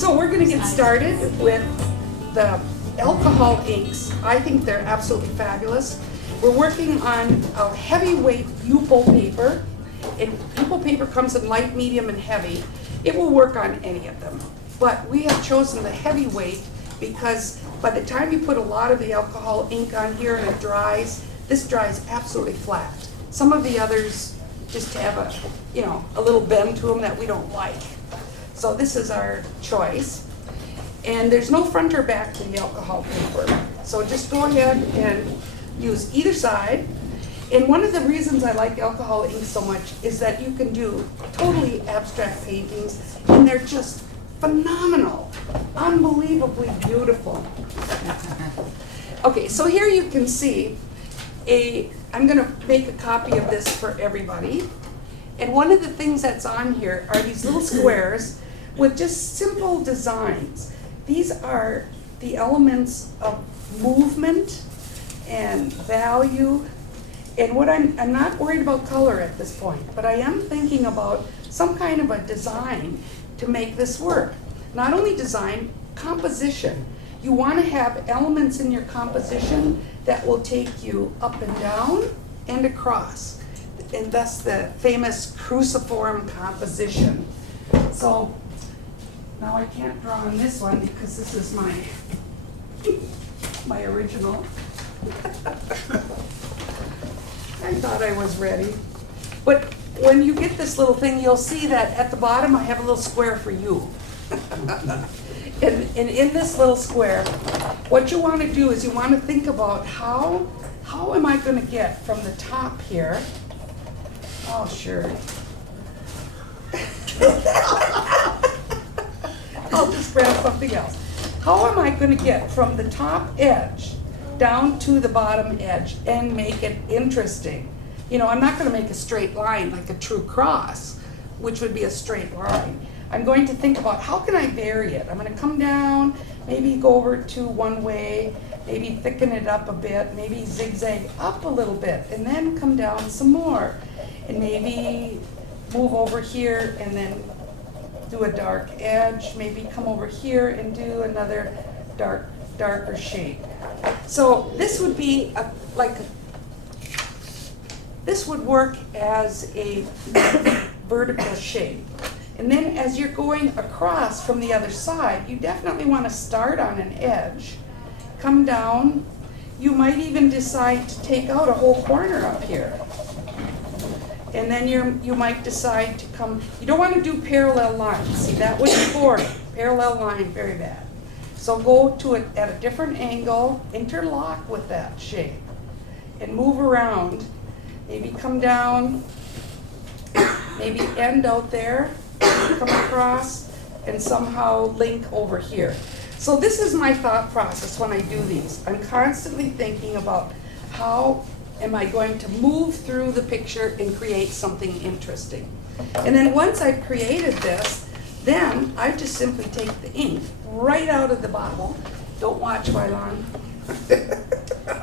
So we're going to get started with the alcohol inks. I think they're absolutely fabulous. We're working on a heavyweight Upol paper. And Upol paper comes in light, medium, and heavy. It will work on any of them. But we have chosen the heavyweight because by the time you put a lot of the alcohol ink on here and it dries, this dries absolutely flat. Some of the others just have a little bend to them that we don't like. So this is our choice. And there's no front or back to the alcohol paper. So just go ahead and use either side. And one of the reasons I like alcohol ink so much is that you can do totally abstract paintings and they're just phenomenal, unbelievably beautiful. Okay, so here you can see I'm gonna make a copy of this for everybody. And one of the things that's on here are these little squares with just simple designs. These are the elements of movement and value. And what I'm not worried about color at this point, but I am thinking about some kind of a design to make this work. Not only design, composition. You want to have elements in your composition that will take you up and down and across. And thus the famous cruciform composition. So now I can't draw on this one because this is my original. I thought I was ready. But when you get this little thing, you'll see that at the bottom I have a little square for you. And in this little square, what you want to do is you want to think about how am I going to get from the top here? Oh, sure. I'll just grab something else. How am I going to get from the top edge down to the bottom edge and make it interesting? You know, I'm not going to make a straight line like a true cross, which would be a straight line. I'm going to think about how can I vary it. I'm going to come down, maybe go over to one way, maybe thicken it up a bit, maybe zigzag up a little bit, and then come down some more. And maybe move over here and then do a dark edge, maybe come over here and do another darker shape. So this would be this would work as a vertical shape. And then as you're going across from the other side, you definitely want to start on an edge, come down. You might even decide to take out a whole corner up here. And then you might decide to come, you don't want to do parallel lines. See, that would be boring. Parallel line, very bad. So go to it at a different angle, interlock with that shape, and move around. Maybe come down, maybe end out there, come across, and somehow link over here. So this is my thought process when I do these. I'm constantly thinking about how am I going to move through the picture and create something interesting. And then once I've created this, then I just simply take the ink right out of the bottle. Don't watch Wei Lan.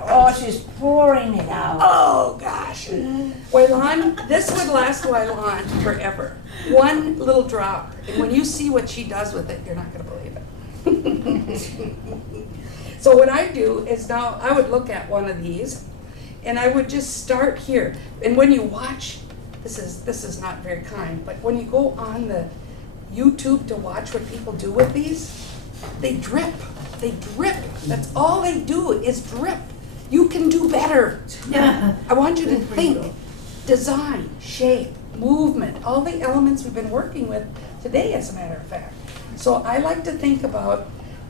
Oh, she's pouring it out. Oh gosh. Wei Lan, this would last Wei Lan forever. One little drop. And when you see what she does with it, you're not going to believe it. So what I do is now I would look at one of these and I would just start here. And when you watch, this is not very kind, but when you go on the YouTube to watch what people do with these, they drip. They drip. That's all they do is drip. You can do better. I want you to think, design, shape, movement, all the elements we've been working with today, as a matter of fact. So I like to think about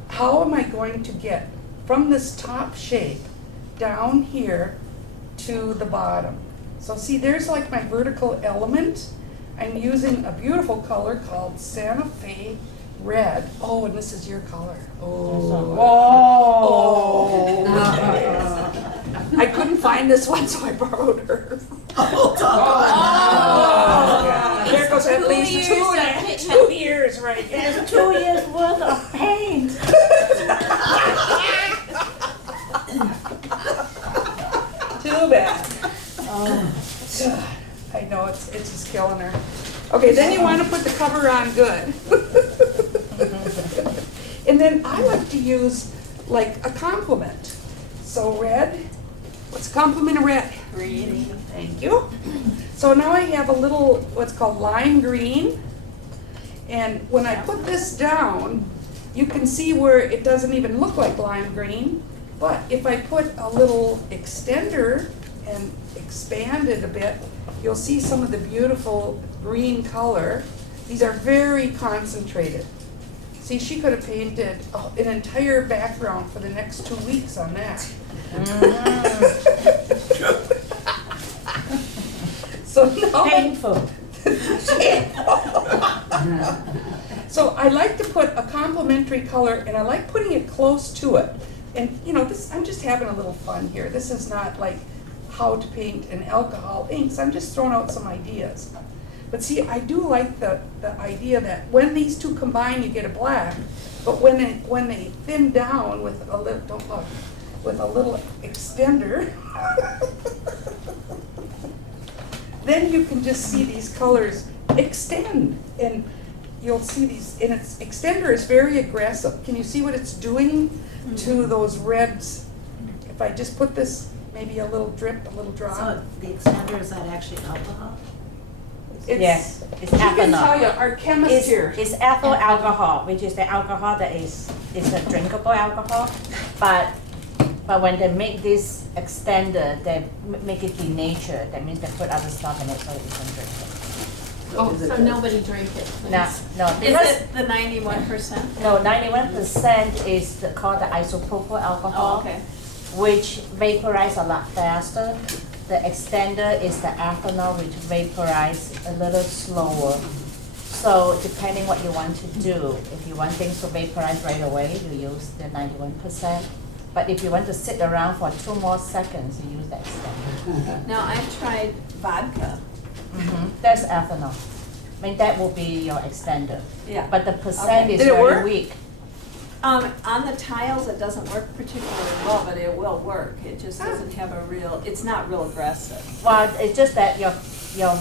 how am I going to get from this top shape down here to the bottom. So see, there's like my vertical element. I'm using a beautiful color called Santa Fe Red. Oh, and this is your color. Oh. I couldn't find this one, so I borrowed hers. There goes at least 2 years right there. There's 2 years worth of paint. Too bad. I know, it's just killing her. Okay, then you want to put the cover on good. And then I like to use like a complement. So red, what's a complement of red? Green. Thank you. So now I have a little, what's called lime green. And when I put this down, you can see where it doesn't even look like lime green. But if I put a little extender and expand it a bit, you'll see some of the beautiful green color. These are very concentrated. See, she could have painted an entire background for the next 2 weeks on that. So now, Painful. so I like to put a complementary color, and I like putting it close to it. And you know, this, I'm just having a little fun here. This is not like how to paint in alcohol inks. I'm just throwing out some ideas. But see, I do like the idea that when these two combine, you get a black. But when they thin down with a little, don't look, with a little extender, then you can just see these colors extend, and you'll see these. And its extender is very aggressive. Can you see what it's doing to those reds? If I just put this, maybe a little drip, a little drop. So the extender, is that actually alcohol? Yes, it's She can ethanol. tell you, our chemist here. It's ethyl alcohol, which is the alcohol that is a drinkable alcohol. But when they make this extender, they make it denatured. That means they put other stuff in it so it's undrinkable. Oh, so nobody drink it, please. No, Is because it the 91%? no, 91% is called the isopropyl alcohol, Oh, okay. which vaporize a lot faster. The extender is the ethanol, which vaporize a little slower. So depending what you want to do, if you want things to vaporize right away, you use the 91%. But if you want to sit around for 2 more seconds, you use the extender. Now, I've tried vodka. That's ethanol. I mean, that will be your extender. Yeah. But the percent Okay. is Did it very work? weak. On the tiles, it doesn't work particularly well, but it will work. It just doesn't have a real, it's not real aggressive. Well, it's just that your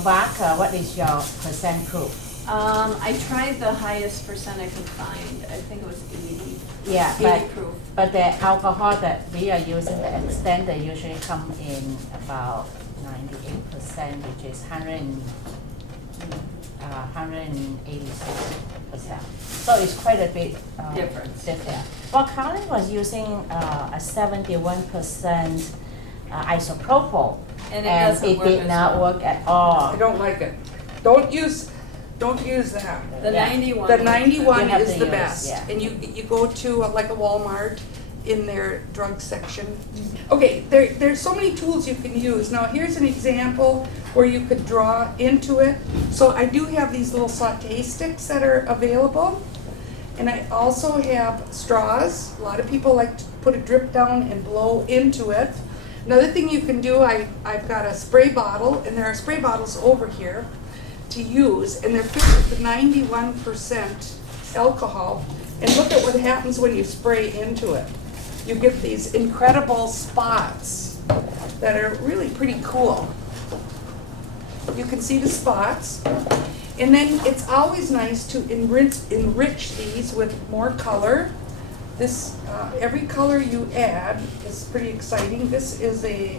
vodka, what is your percent proof? I tried the highest percent I could find. I think it was 80. Yeah, 80 proof. but the alcohol that we are using, the extender, usually come in about 98%, which is 186%. So it's quite a bit Difference. different. Well, Karlyn was using a 71% isopropyl, And it doesn't it work did as not well. work at all. I don't like it. Don't use that. The Yeah. 91. The 91 You have is to the use, best. yeah. And you go to like a Walmart in their drug section. Okay, there's so many tools you can use. Now here's an example where you could draw into it. So I do have these little saute sticks that are available. And I also have straws. A lot of people like to put a drip down and blow into it. Another thing you can do, I've got a spray bottle, and there are spray bottles over here to use, and they're filled with the 91% alcohol. And look at what happens when you spray into it. You get these incredible spots that are really pretty cool. You can see the spots. And then it's always nice to enrich these with more color. This, every color you add is pretty exciting. This is a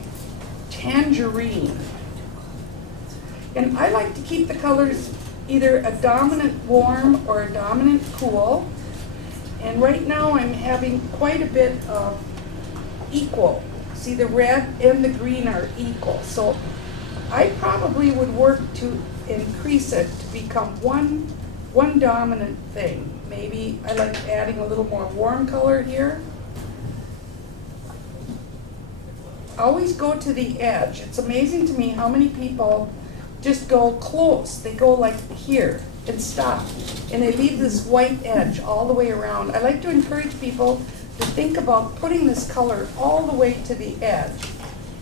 tangerine. And I like to keep the colors either a dominant warm or a dominant cool. And right now I'm having quite a bit of equal. See, the red and the green are equal. So I probably would work to increase it to become one dominant thing. Maybe I like adding a little more warm color here. Always go to the edge. It's amazing to me how many people just go close. They go like here and stop. And they leave this white edge all the way around. I like to encourage people to think about putting this color all the way to the edge.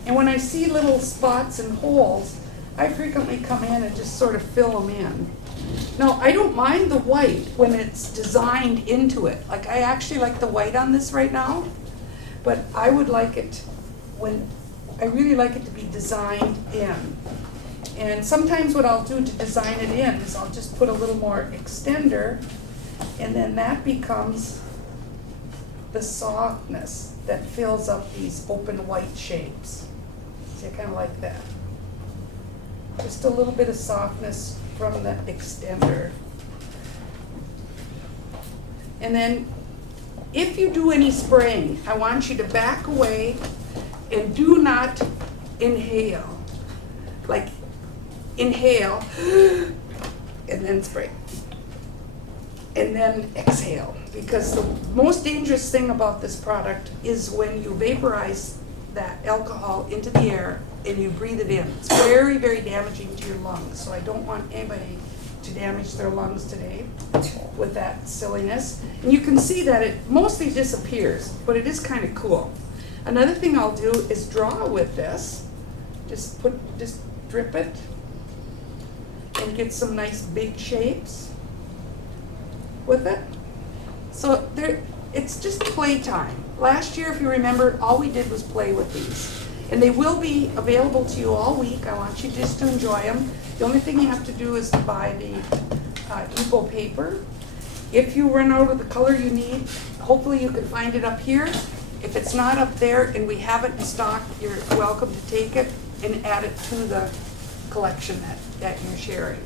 And when I see little spots and holes, I frequently come in and just sort of fill them in. Now, I don't mind the white when it's designed into it. Like, I actually like the white on this right now, but I would like it I really like it to be designed in. And sometimes what I'll do to design it in is I'll just put a little more extender, and then that becomes the softness that fills up these open white shapes. See, I kind of like that. Just a little bit of softness from the extender. And then, if you do any spraying, I want you to back away and do not inhale. Like, inhale, and then spray. And then exhale. Because the most dangerous thing about this product is when you vaporize that alcohol into the air and you breathe it in. It's very, very damaging to your lungs. So I don't want anybody to damage their lungs today with that silliness. And you can see that it mostly disappears, but it is kind of cool. Another thing I'll do is draw with this. Just drip it and get some nice big shapes with it. So it's just playtime. Last year, if you remember, all we did was play with these. And they will be available to you all week. I want you just to enjoy them. The only thing you have to do is to buy the Epo paper. If you run out of the color you need, hopefully you can find it up here. If it's not up there and we have it in stock, you're welcome to take it and add it to the collection that you're sharing.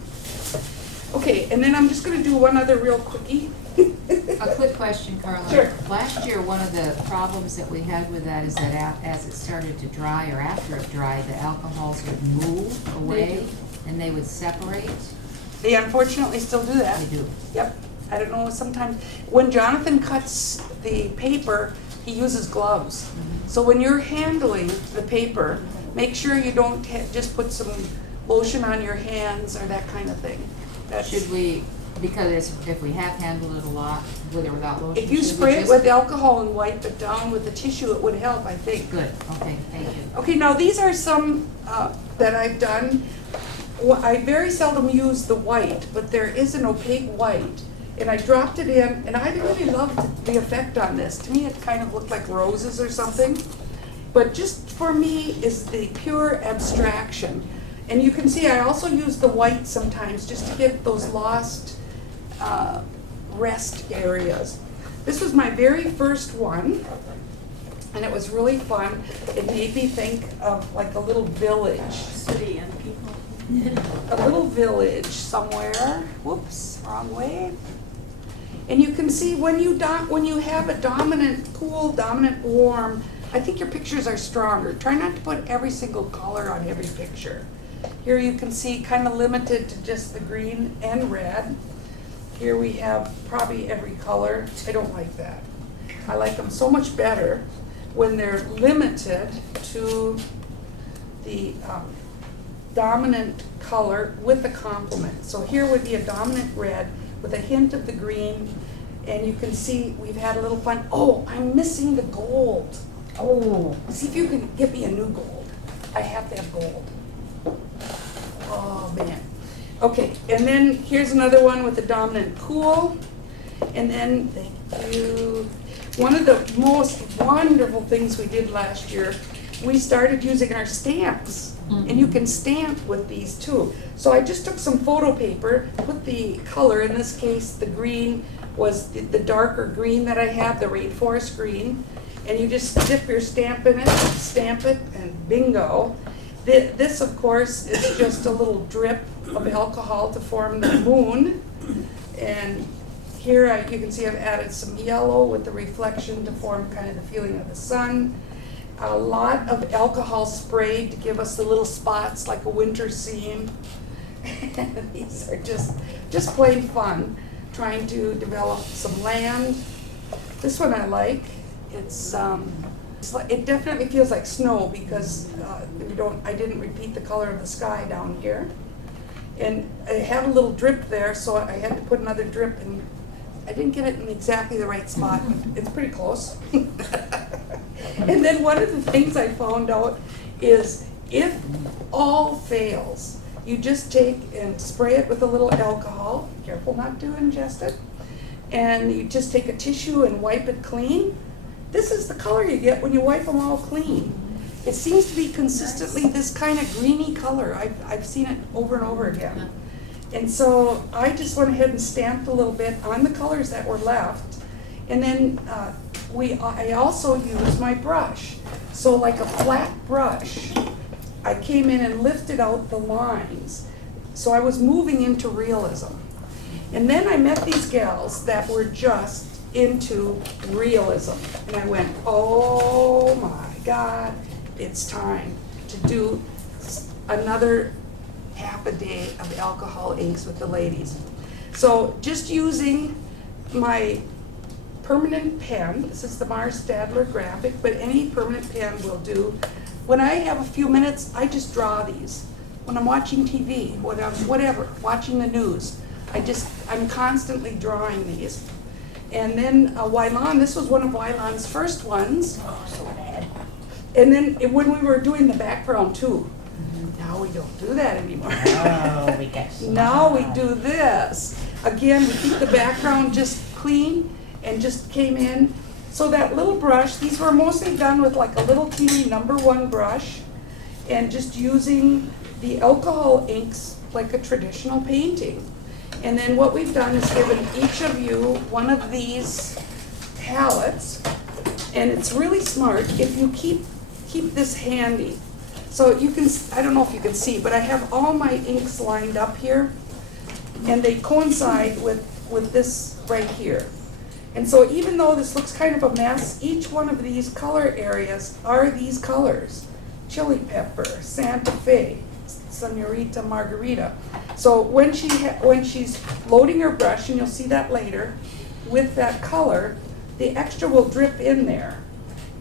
Okay, and then I'm just gonna do one other real quickie. A quick question, Karlyn. Sure. Last year, one of the problems that we had with that is that as it started to dry or after it dried, the alcohols would move away and they would separate. They unfortunately still do that. They do. Yep. I don't know, sometimes, when Jonathan cuts the paper, he uses gloves. So when you're handling the paper, make sure you don't just put some lotion on your hands or that kind of thing. Should we, because if we have handled it a lot, with or without lotion, If you should we spray it just- with alcohol and wipe it down with the tissue, it would help, I think. Good, okay, thank you. Okay, now these are some that I've done. I very seldom use the white, but there is an opaque white. And I dropped it in, and I really loved the effect on this. To me, it kind of looked like roses or something. But just for me is the pure abstraction. And you can see I also use the white sometimes just to get those lost rest areas. This was my very first one, and it was really fun. It made me think of like a little village. City and people. A little village somewhere. Whoops, wrong way. And you can see when you have a dominant cool, dominant warm, I think your pictures are stronger. Try not to put every single color on every picture. Here you can see kind of limited to just the green and red. Here we have probably every color. I don't like that. I like them so much better when they're limited to the dominant color with the complement. So here would be a dominant red with a hint of the green, and you can see we've had a little fun. Oh, I'm missing the gold. Oh, see if you can get me a new gold. I have to have gold. Oh man. Okay, and then here's another one with a dominant cool. And then, thank you. One of the most wonderful things we did last year, we started using our stamps. And you can stamp with these too. So I just took some photo paper, put the color, in this case the green was the darker green that I have, the rainforest green. And you just dip your stamp in it, stamp it, and bingo. This of course is just a little drip of alcohol to form the moon. And here you can see I've added some yellow with the reflection to form kind of the feeling of the sun. A lot of alcohol sprayed to give us the little spots like a winter scene. These are just plain fun, trying to develop some land. This one I like. It definitely feels like snow because I didn't repeat the color of the sky down here. And I had a little drip there, so I had to put another drip, and I didn't get it in exactly the right spot, but it's pretty close. And then one of the things I found out is if all fails, you just take and spray it with a little alcohol, careful not to ingest it, and you just take a tissue and wipe it clean. This is the color you get when you wipe them all clean. It seems to be consistently this kind of greeny color. I've seen it over and over again. And so I just went ahead and stamped a little bit on the colors that were left, and then I also use my brush. So like a flat brush, I came in and lifted out the lines. So I was moving into realism. And then I met these gals that were just into realism. And I went, oh my God, it's time to do another half a day of alcohol inks with the ladies. So just using my permanent pen, this is the Mars Stadler graphic, but any permanent pen will do. When I have a few minutes, I just draw these. When I'm watching TV, whatever, watching the news, I'm constantly drawing these. And then Wei Lan, this was one of Wei Lan's first ones. Oh, so bad. And then when we were doing the background too. Now we don't do that anymore. Oh, we get Now we do this. Again, we keep the background just clean and just came in. So that little brush, these were mostly done with like a little teeny #1 brush and just using the alcohol inks like a traditional painting. And then what we've done is given each of you one of these palettes, and it's really smart if you keep this handy. So you can, I don't know if you can see, but I have all my inks lined up here, and they coincide with this right here. And so even though this looks kind of a mess, each one of these color areas are these colors. Chili pepper, Santa Fe, Senorita Margarita. So when she's loading her brush, and you'll see that later, with that color, the extra will drip in there.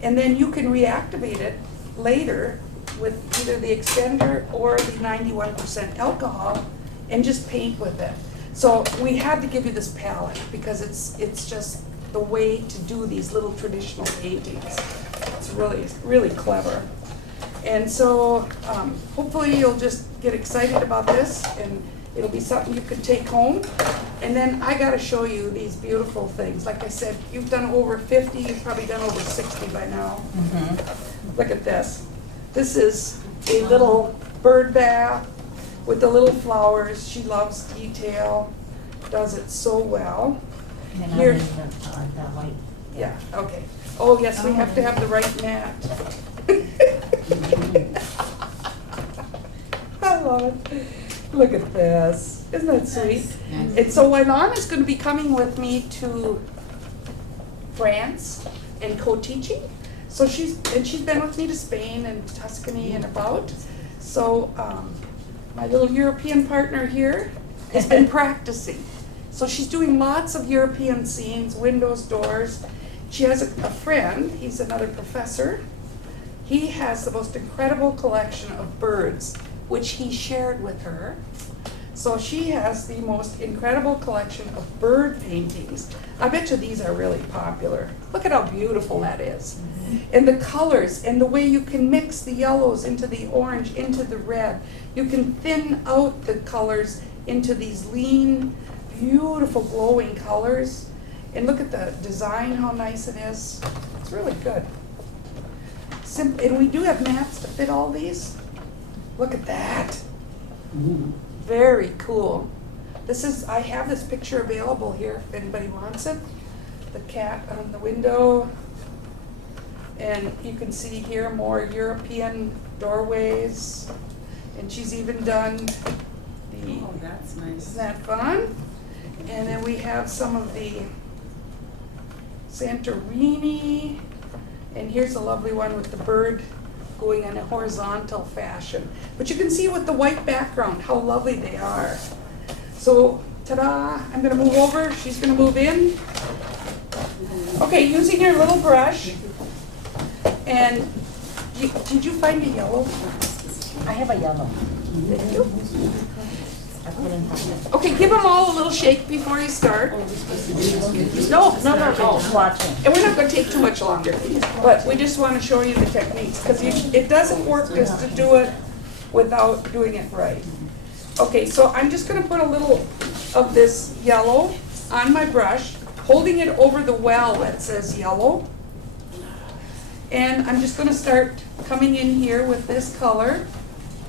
And then you can reactivate it later with either the extender or the 91% alcohol and just paint with it. So we had to give you this palette because it's just the way to do these little traditional paintings. It's really, really clever. And so hopefully you'll just get excited about this and it'll be something you could take home. And then I gotta show you these beautiful things. Like I said, you've done over 50, you've probably done over 60 by now. Look at this. This is a little bird bath with the little flowers. She loves detail, does it so well. And Here. I'm in the white. Yeah, okay. Oh, yes, we have to have the right mat. I love it. Look at this. Isn't that sweet? Nice. And so Wei Lan is going to be coming with me to France and co-teaching. So she's been with me to Spain and Tuscany and about. So my little European partner here has been practicing. So she's doing lots of European scenes, windows, doors. She has a friend, he's another professor. He has the most incredible collection of birds, which he shared with her. So she has the most incredible collection of bird paintings. I bet you these are really popular. Look at how beautiful that is. And the colors and the way you can mix the yellows into the orange, into the red. You can thin out the colors into these lean, beautiful glowing colors. And look at the design, how nice it is. It's really good. And we do have mats to fit all these. Look at that. Very cool. I have this picture available here if anybody wants it. The cat on the window. And you can see here more European doorways. And she's even done the, Oh, that's nice. isn't that fun? And then we have some of the Santorini. And here's a lovely one with the bird going in a horizontal fashion. But you can see with the white background how lovely they are. So, ta-da, I'm gonna move over, she's gonna move in. Okay, using your little brush. And did you find a yellow? I have a yellow. Did you? I couldn't find it. Okay, give them all a little shake before you start. No, Just watching. And we're not gonna take too much longer, but we just wanna show you the techniques, because it doesn't work just to do it without doing it right. Okay, so I'm just gonna put a little of this yellow on my brush, holding it over the well that says yellow. And I'm just gonna start coming in here with this color.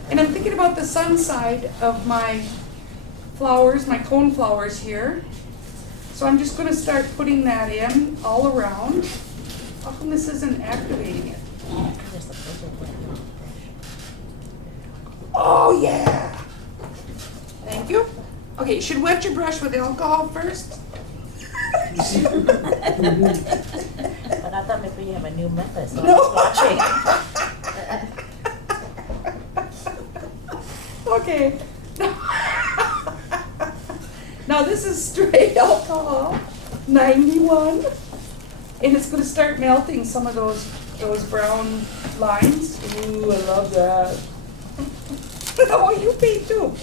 And I'm thinking about the sun side of my flowers, my cone flowers here. So I'm just gonna start putting that in all around. How come this isn't activating it? There's a little bit of brush. Oh, yeah. Thank you. Okay, you should wet your brush with alcohol first. But I thought maybe you have a new method, so I No. was watching. Okay. Now this is straight alcohol, 91. And it's gonna start melting some of those brown lines. Ooh, I love that. Oh, you paint too.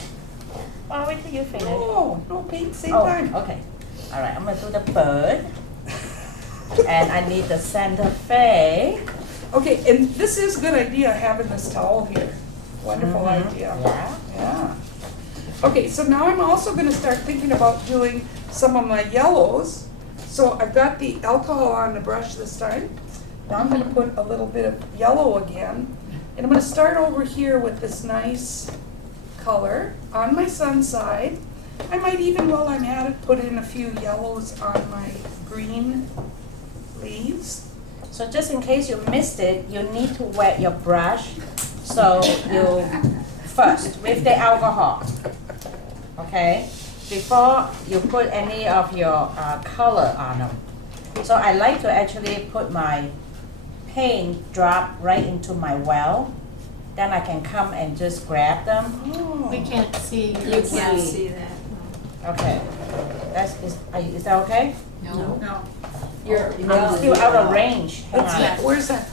Oh, wait till you finish. No paint, same Oh, time. okay. All right, I'm gonna do the bird. And I need the Santa Fe. Okay, and this is a good idea, having this towel here. Wonderful Mhm. idea. Yeah. Yeah. Okay, so now I'm also gonna start thinking about doing some of my yellows. So I've got the alcohol on the brush this time. Now I'm gonna put a little bit of yellow again. And I'm gonna start over here with this nice color on my sun side. I might even, while I'm at it, put in a few yellows on my green leaves. So just in case you missed it, you need to wet your brush. So you first with the alcohol, okay? Before you put any of your color on them. So I like to actually put my paint drop right into my well. Then I can come and just grab them. Oh. We can't see. You can't see that. Okay, is that okay? No. No. You're, I'm still out of range. Hang What's on. that? Where's that?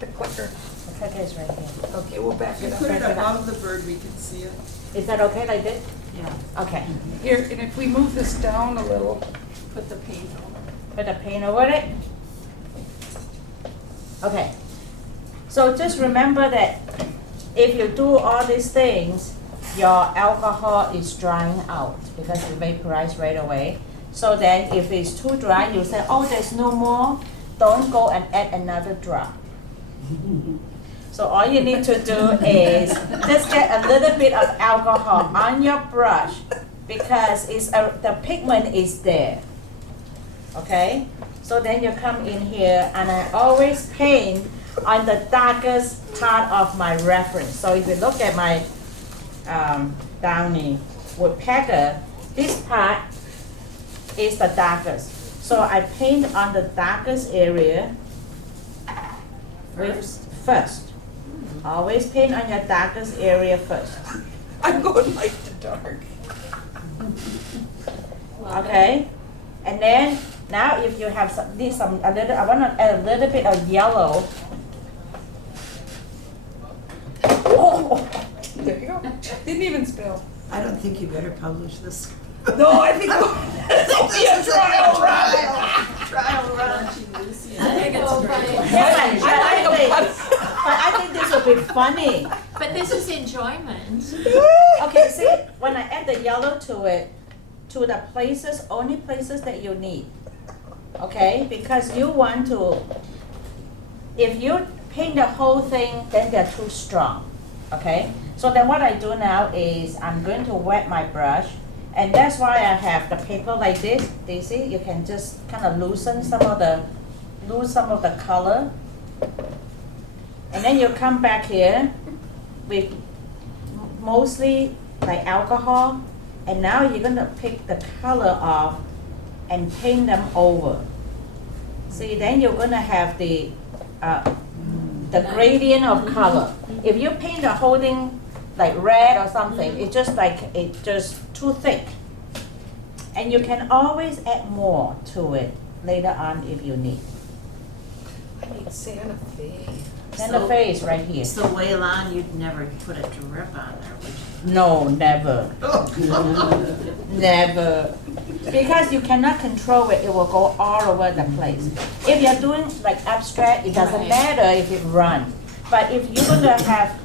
The clicker. The clicker is right here. Okay, we'll back If you it up. put it Back it up. above the bird, we can see it. Is that okay like this? Yeah. Okay. Here, and if we move this down a little, put the paint on. Put the paint over it. Okay. So just remember that if you do all these things, your alcohol is drying out because you vaporize right away. So then if it's too dry, you say, oh, there's no more. Don't go and add another drop. So all you need to do is just get a little bit of alcohol on your brush because the pigment is there. Okay? So then you come in here and I always paint on the darkest part of my reference. So if you look at my Downy woodpecker, this part is the darkest. So I paint on the darkest area first. Always paint on your darkest area first. I'm going light to dark. Okay? And then now if you have I want to add a little bit of yellow. Oh, There you go. Didn't even spill. I don't think you better publish this. No, I think it'll be a trial run. Trial run. I think it's great. yeah, but I think this will be funny. But this is enjoyment. Okay, see, when I add the yellow to it, to the only places that you need. Okay, because you want to, if you paint the whole thing, then they're too strong. Okay, so then what I do now is I'm going to wet my brush, and that's why I have the paper like this. You see, you can just kind of lose some of the color, and then you come back here with mostly like alcohol, and now you're gonna pick the color off and paint them over. See, then you're gonna have the gradient of color. If you paint the whole thing like red or something, it's just too thick. And you can always add more to it later on if you need. I need Santa Fe. Then the face right here. So Wei Lan, you'd never put a drip on there, would you? No, never. Never. Because you cannot control it, it will go all over the place. If you're doing like abstract, it doesn't matter if it runs. But if you're gonna have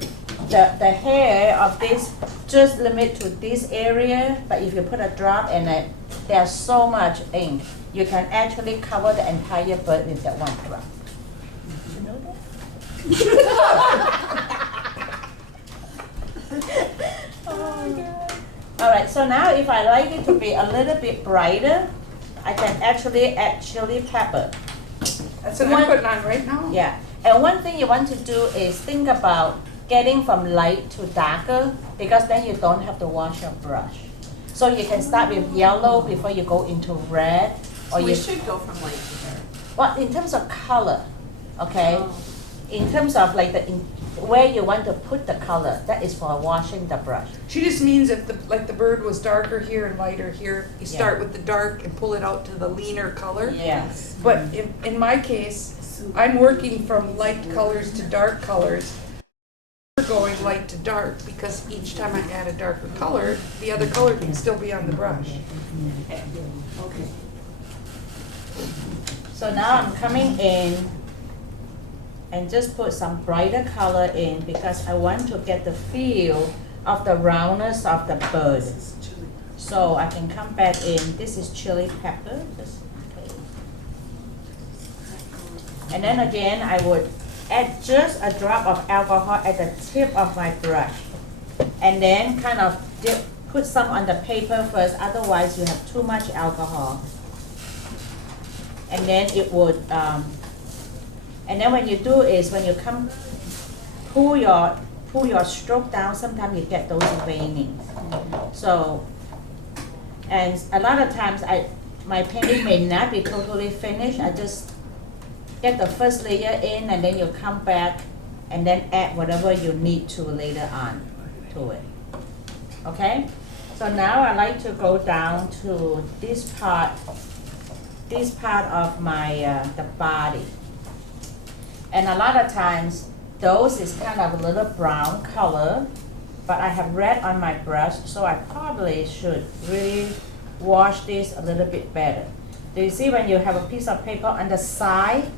the hair of this, just limit to this area, but if you put a drop in it, there's so much ink. You can actually cover the entire bird with that one drop. Did you know that? Oh my God. Alright, so now if I like it to be a little bit brighter, I can actually add chili pepper. That's what I'm putting on right now. Yeah, and one thing you want to do is think about getting from light to darker, because then you don't have to wash your brush. So you can start with yellow before you go into red, or We you, should go from light to dark. well, in terms of color, okay? Oh. In terms of like where you want to put the color, that is for washing the brush. She just means if the bird was darker here and lighter here, you start with the dark and pull it out to the leaner color. Yes. But in my case, I'm working from light colors to dark colors. We're going light to dark because each time I add a darker color, the other color can still be on the brush. Okay. So now I'm coming in and just put some brighter color in because I want to get the feel of the roundness of the bird. So I can come back in, this is chili pepper. Okay. And then again, I would add just a drop of alcohol at the tip of my brush. And then kind of put some on the paper first, otherwise you have too much alcohol. And then it would, and then when you do is when you come pull your stroke down, sometimes you get those veinings. So, and a lot of times my painting may not be totally finished. I just get the first layer in and then you come back and then add whatever you need to later on to it. Okay? So now I like to go down to this part of my the body. And a lot of times those is kind of a little brown color, but I have red on my brush, so I probably should really wash this a little bit better. Do you see when you have a piece of paper on the side?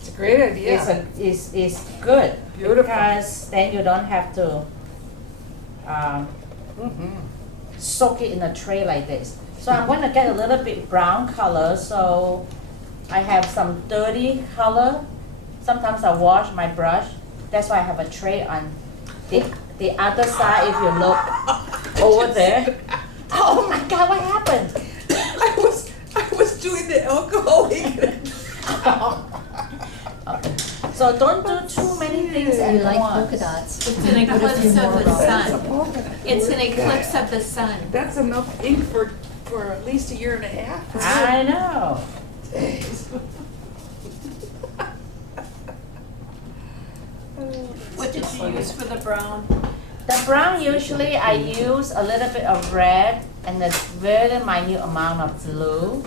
It's a great idea. It's good. Beautiful. Because then you don't have to soak it in a tray like this. So I'm going to get a little bit brown color, so I have some dirty color. Sometimes I wash my brush. That's why I have a tray on the other side. If you look over there. Oh my God, what happened? I was doing the alcohol. So don't do too many things at once. dots. It's an eclipse of the sun. It's an eclipse of the sun. That's enough ink for at least a year and a half. I know. What did you use for the brown? The brown usually I use a little bit of red and a very minute amount of blue,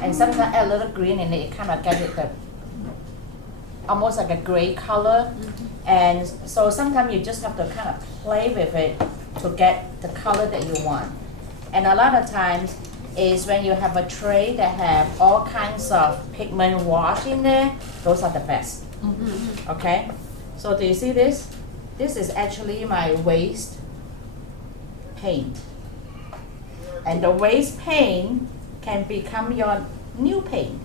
and sometimes add a little green in it. It kind of gets it almost like a gray color. And so sometimes you just have to kind of play with it to get the color that you want. And a lot of times is when you have a tray that have all kinds of pigment wash in there, those are the best. Okay? So do you see this? This is actually my waist paint. And the waist paint can become your new paint.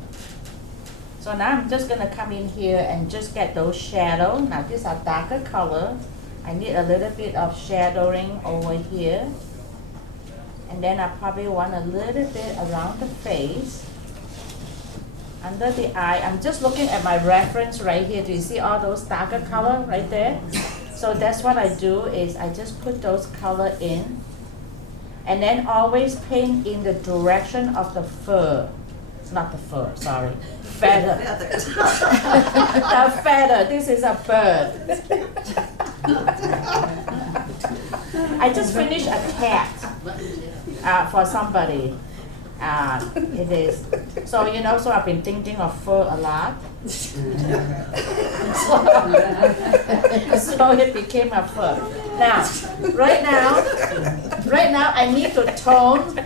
So now I'm just gonna come in here and just get those shadows. Now these are darker color. I need a little bit of shadowing over here. And then I probably want a little bit around the face. Under the eye, I'm just looking at my reference right here. Do you see all those darker color right there? So that's what I do is I just put those color in. And then always paint in the direction of the fur. Not the fur, sorry. Feather. The feather. This is a bird. I just finished a cat for somebody. It is. So, you know, so I've been thinking of fur a lot. So it became a fur. Now, right now I need to tone.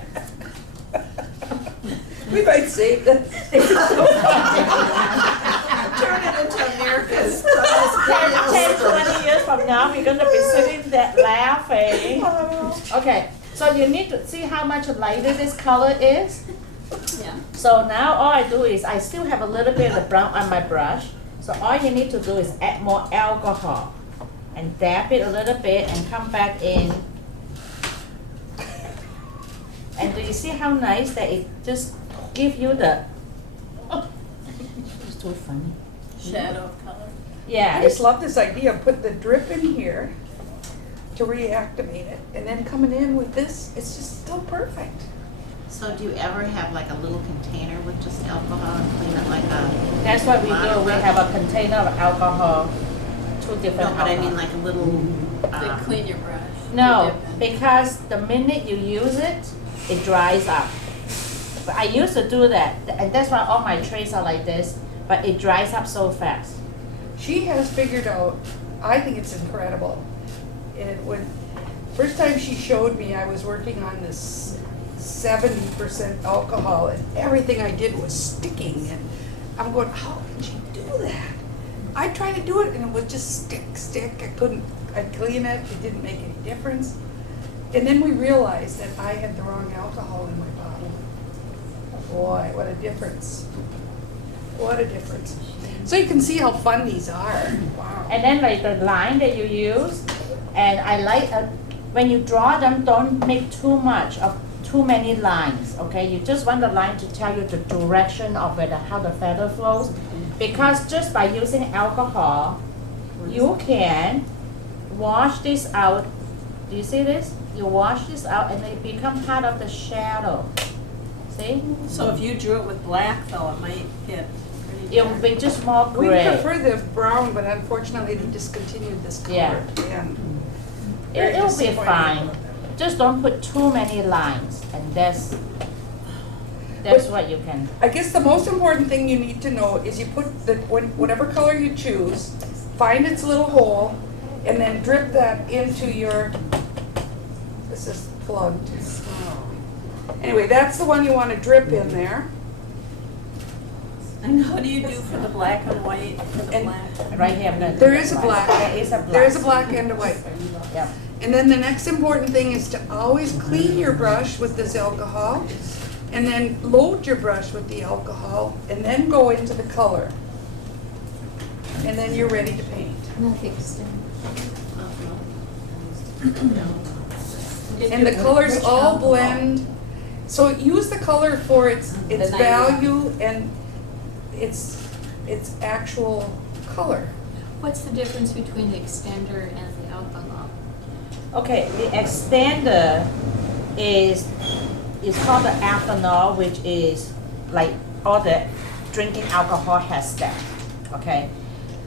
We might save that. Turn it into America's 10, 20 years from now, we're going to be sitting there laughing. Okay, so you need to see how much lighter this color is. Yeah. So now all I do is I still have a little bit of brown on my brush. So all you need to do is add more alcohol and dab it a little bit and come back in. And do you see how nice that it just gives you the too funny. Shadow color. Yeah, I just love this idea of putting the drip in here to reactivate it, and then coming in with this, it's just still perfect. So do you ever have like a little container with just alcohol and clean it like a? that's what we do. We have a container of alcohol, two No, different but I mean alcohol. like a little. They clean your brush. No, You dip in. because the minute you use it, it dries up. But I used to do that, and that's why all my trays are like this, but it dries up so fast. She has figured out, I think it's incredible. First time she showed me, I was working on this 70% alcohol, and everything I did was sticking, and I'm going, how can she do that? I tried to do it, and it would just stick. I'd clean it didn't make any difference. And then we realized that I had the wrong alcohol in my bottle. Boy, what a difference. What a difference. So you can see how fun these are. Wow. And then like the line that you use, and I like, when you draw them, don't make too many lines, okay? You just want the line to tell you the direction of how the feather flows. Because just by using alcohol, you can wash this out. Do you see this? You wash this out and it become part of the shadow. See? So if you drew it with black though, it might get pretty It will dark. be just more We gray. prefer the brown, but unfortunately they discontinued this color. Yeah. And very It'll be disappointed fine. about that. Just don't put too many lines, and that's what you can. I guess the most important thing you need to know is you put whatever color you choose, find its little hole, and then drip that into your, this is plugged. Anyway, that's the one you want to drip in there. And what do you do for the black and white, for the And- black? Right here, I'm gonna. There is a black. There is a black. There is a black and a white. Yeah. And then the next important thing is to always clean your brush with this alcohol, and then load your brush with the alcohol, and then go into the color. And then you're ready to paint. And the colors all blend. So use the color for its value and its actual color. What's the difference between the extender and the alcohol? Okay, the extender is called the ethanol, which is like all the drinking alcohol has that. Okay,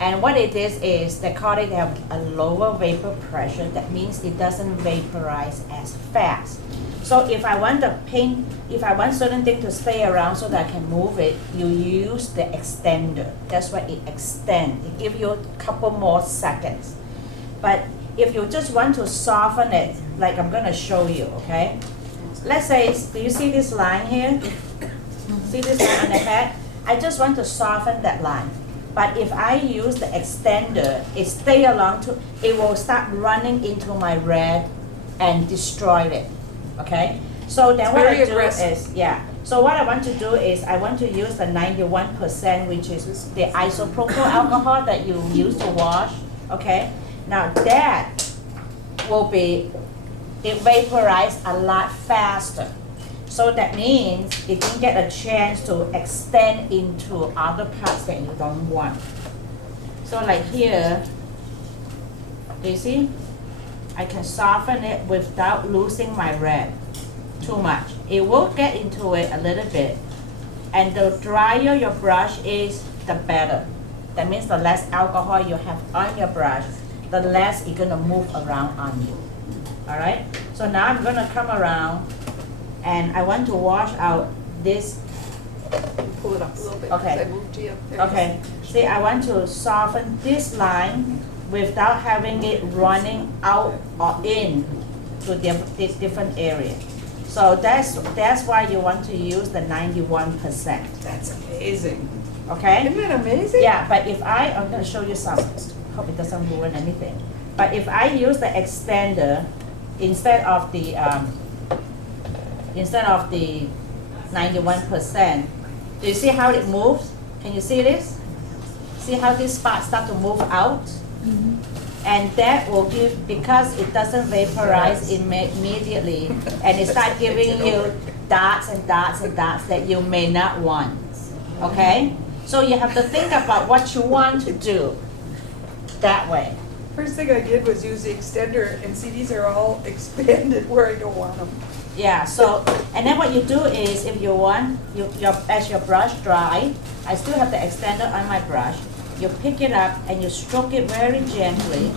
and what it is they call it have a lower vapor pressure. That means it doesn't vaporize as fast. So if I want the paint, if I want certain thing to stay around so that I can move it, you use the extender. That's why it extends. It gives you a couple more seconds. But if you just want to soften it, like I'm gonna show you, okay? Let's say, do you see this line here? See this line on the head? I just want to soften that line. But if I use the extender, it stay along to, it will start running into my red and destroy it, okay? So then It's what very I do aggressive. is, yeah. So what I want to do is I want to use the 91%, which is the isopropyl alcohol that you use to wash, okay? Now that will be, it vaporize a lot faster. So that means it didn't get a chance to extend into other parts that you don't want. So like here, you see, I can soften it without losing my red too much. It will get into it a little bit. And the drier your brush is, the better. That means the less alcohol you have on your brush, the less it's gonna move around on you. All right? So now I'm gonna come around and I want to wash out this. Pull it up a little bit. Okay. 'Cause I moved you. There you go. Okay, see, I want to soften this line without having it running out or in to this different area. So that's why you want to use the 91%, That's amazing. okay? Isn't that amazing? Yeah, but if I'm gonna show you some, hope it doesn't ruin anything. But if I use the extender instead of the 91%, do you see how it moves? Can you see this? See how this spot start to move out? And that will give, because it doesn't vaporize immediately, and it start giving you dots and dots and dots that you may not want, okay? So you have to think about what you want to do that way. First thing I did was use the extender and see these are all expanded where I don't want them. Yeah, so, and then what you do is, if you want, as your brush dry, I still have the extender on my brush, you pick it up and you stroke it very gently,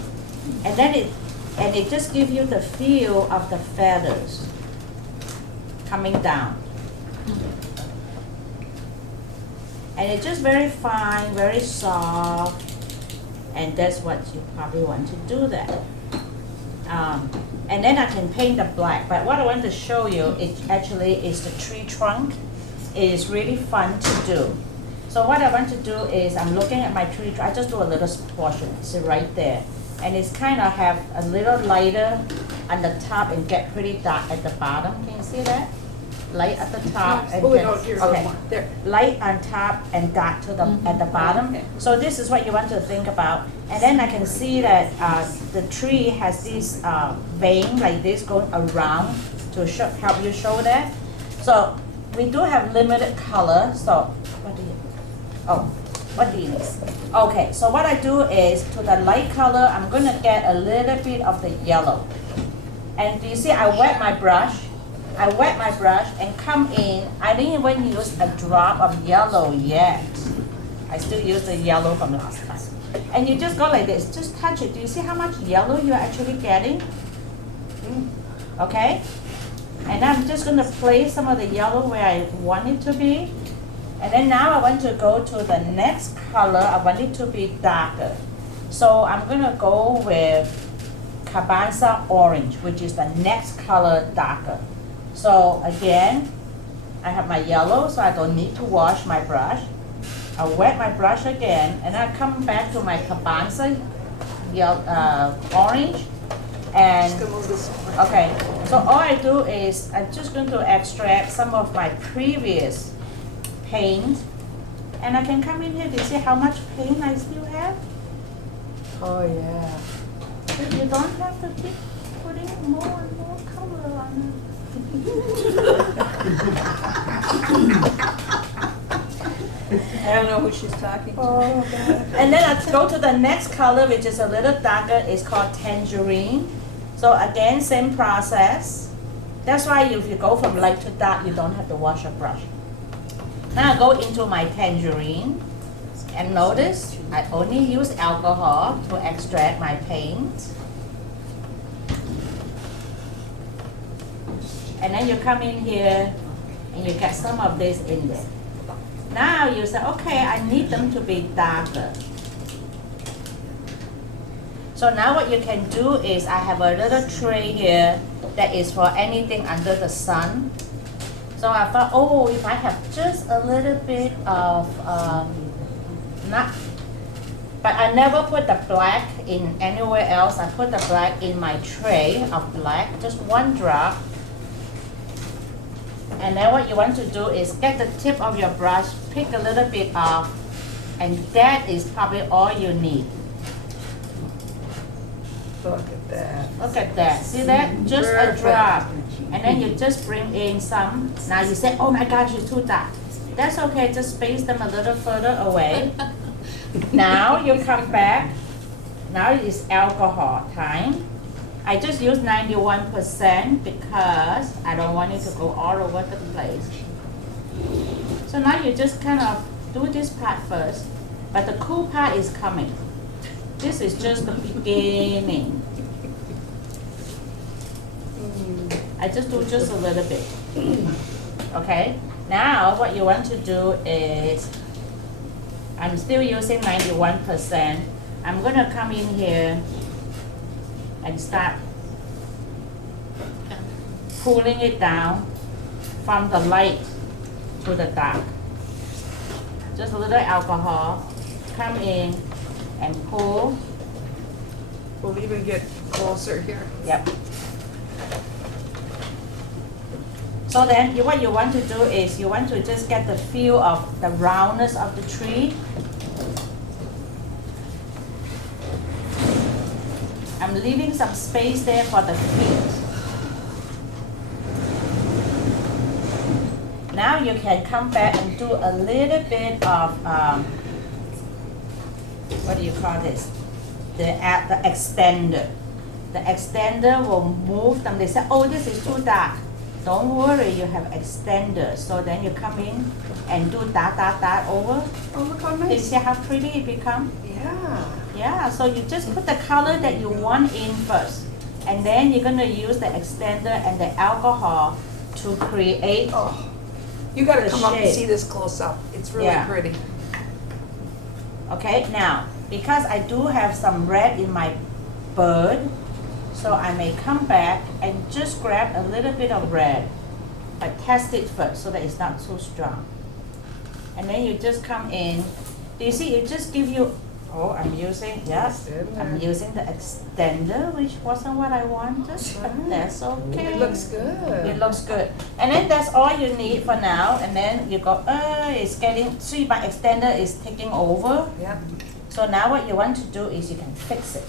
and then it just gives you the feel of the feathers coming down. And it's just very fine, very soft, and that's what you probably want to do that. And then I can paint the black, but what I want to show you, it actually is the tree trunk. It is really fun to do. So what I want to do is, I'm looking at my tree trunk, I just do a little portion, see right there. And it's kind of have a little lighter on the top and get pretty dark at the bottom. Can you see that? Light at the top and Pull it get- out here a little okay. more. There. Light on top and dark to the at the bottom. So this is what you want to think about. And then I can see that the tree has this vein like this going around to help you show that. So we do have limited color. So what do you need? Okay, so what I do is, to the light color, I'm gonna get a little bit of the yellow. And do you see I wet my brush and come in. I didn't even use a drop of yellow yet. I still use the yellow from last time. And you just go like this, just touch it. Do you see how much yellow you're actually getting? Okay? And I'm just gonna place some of the yellow where I want it to be. And then now I want to go to the next color. I want it to be darker. So I'm gonna go with Cabanza orange, which is the next color darker. So again, I have my yellow, so I don't need to wash my brush. I wet my brush again, and I come back to my Cabanza orange. And Just gonna move this. okay, so all I do is, I'm just going to extract some of my previous paint. And I can come in here to see how much paint I still have. Oh, yeah. You don't have to keep putting more and more color on it. I don't know who she's talking to. Oh, God. And then I go to the next color, which is a little darker. It's called tangerine. So again, same process. That's why if you go from light to dark, you don't have to wash your brush. Now I go into my tangerine. And notice, I only use alcohol to extract my paint. And then you come in here and you get some of this in there. Now you say, okay, I need them to be darker. So now what you can do is, I have a little tray here that is for anything under the sun. So I thought, oh, if I have just a little bit of, but I never put the black in anywhere else. I put the black in my tray of black, just one drop. And then what you want to do is get the tip of your brush, pick a little bit off, and that is probably all you need. Look at that. Look at that, see that? Just a drop. And then you just bring in some. Now you say, oh my gosh, it's too dark. That's okay, just space them a little further away. Now you come back. Now it's alcohol time. I just use 91% because I don't want it to go all over the place. So now you just kind of do this part first, but the cool part is coming. This is just the beginning. I just do just a little bit. Okay? Now what you want to do is, I'm still using 91%. I'm gonna come in here and start pulling it down from the light to the dark. Just a little alcohol, come in and pull. We'll even get closer here. Yep. So then what you want to do is, you want to just get the feel of the roundness of the tree. I'm leaving some space there for the feet. Now you can come back and do a little bit of, what do you call this? The extender. The extender will move them. They say, oh, this is too dark. Don't worry, you have extender. So then you come in and do dot, dot, dot over. Oh, look how You nice. see how pretty it become? Yeah. Yeah, so you just put the color that you want in first. And then you're gonna use the extender and the alcohol to create. Oh, you gotta The come up and shade. see this close up. It's really Yeah. pretty. Okay, now, because I do have some red in my bird, so I may come back and just grab a little bit of red, but test it first so that it's not too strong. And then you just come in. Do you see, it just give you, oh, I'm using the extender, which wasn't what I wanted, but that's okay. It looks good. It looks good. And then that's all you need for now. And then you go, it's getting, see my extender is taking over. Yep. So now what you want to do is you can fix it.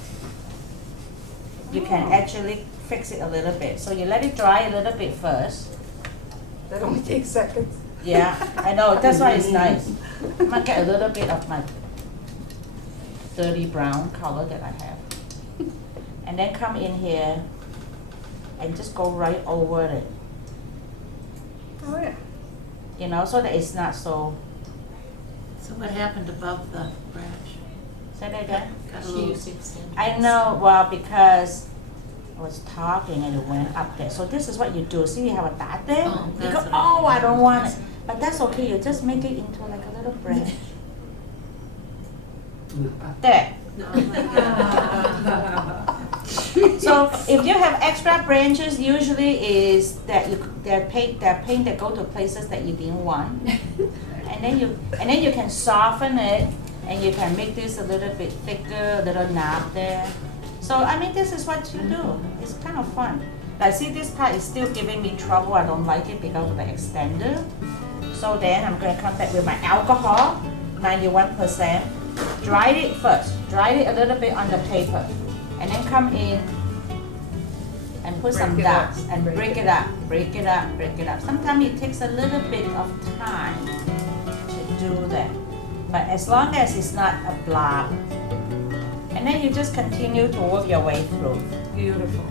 You can actually fix it a little bit. So you let it dry a little bit first. That only takes seconds. Yeah, I know, that's why it's nice. I might get a little bit of my dirty brown color that I have. And then come in here and just go right over it. Oh, yeah. You know, so that it's not so, So what happened above the branch? say that again? Got a She little, used extenders. I know, well, because I was talking and it went up there. So this is what you do. See, you have a dot there? Oh, You that's go, what I oh, I did. don't want it. But that's okay, you just make it into like a little branch. There. oh my God. So if you have extra branches, usually is that they're paint that go to places that you didn't want. And then you can soften it and you can make this a little bit thicker, a little knob there. So I mean, this is what you do. It's kind of fun. Like, see, this part is still giving me trouble. I don't like it because of the extender. So then I'm going to come back with my alcohol, 91%. Dry it first. Dry it a little bit on the paper. And then come in and put some Break it up. dots and break it up, break it up, break it up. Sometimes it takes a little bit of time to do that. But as long as it's not a blob. And then you just continue to work your way through. Beautiful.